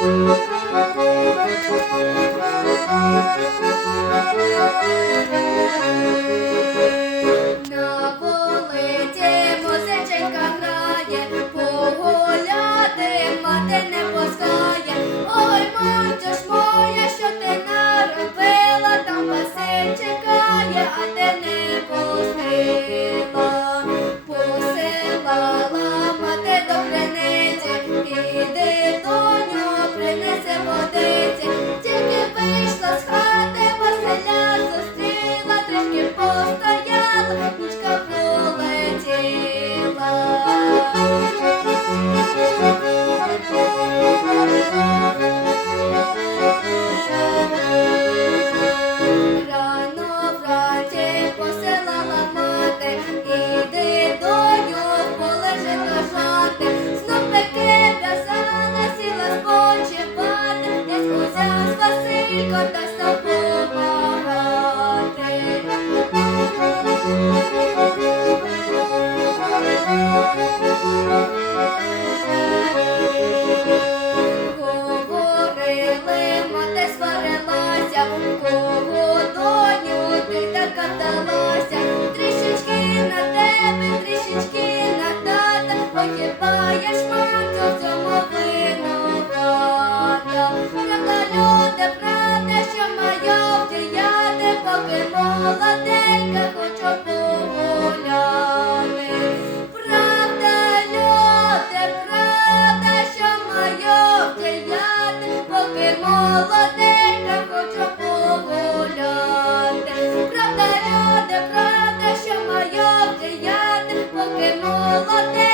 На love. Доню ти така вдалася, трішечки на тебе, трішечки на тата, погибаєш мати в цьому винувата. Правда, люди, правда, що маю вдіяти, поки молоденька хочу погуляти. Правда, люди, правда, що маю вдіяти, поки молоденька Правда,